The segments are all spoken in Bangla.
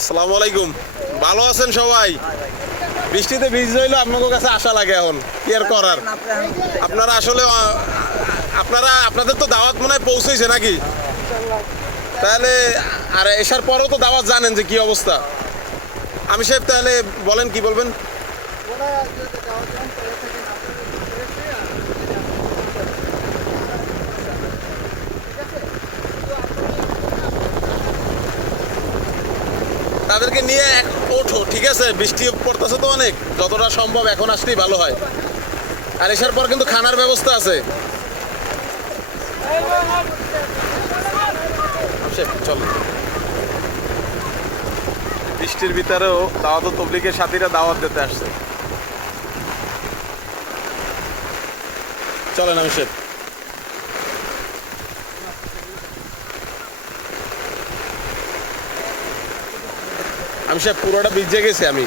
আসসালামু আলাইকুম। ভালো আছেন সবাই? বৃষ্টিতে ভিজ হইলো আপনাদের কাছে আশা লাগে এখন কি আর করার। আপনারা আসলে আপনাদের তো দাওয়াত মনে হয় পৌঁছেছে নাকি? তাহলে আর এসার পরেও তো দাওয়াত জানেন যে কি অবস্থা। আমি সাহেব তাহলে বলেন কি বলবেন? তাদেরকে নিয়ে ওঠো, ঠিক আছে? বৃষ্টি পড়তেছে তো অনেক, যতটা সম্ভব এখন আসলেই ভালো হয়। আর এসার পর কিন্তু খানার ব্যবস্থা আছে। চলো, বৃষ্টির ভিতরেও দাওয়াত তবলিগের সাথীরা দাওয়াত দিতে আসছে। চলেন আমি শেখ। আমি সব পুরোটা ভিজে গেছি আমি।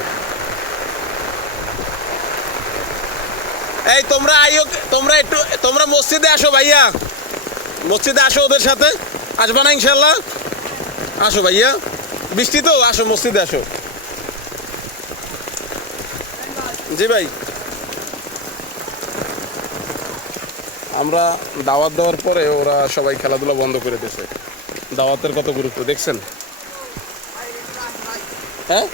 এই তোমরা আইও, তোমরা মসজিদে আসো ভাইয়া, মসজিদে আসো, ওদের সাথে আসবা না ইনশাল্লাহ? আসো ভাইয়া, বৃষ্টি তো, আসো মসজিদে আসো। জি ভাই, আমরা দাওয়াত দেওয়ার পরে ওরা সবাই খেলাধুলা বন্ধ করে দিয়েছে। দাওয়াতের কত গুরুত্ব দেখছেন? হ্যাঁ।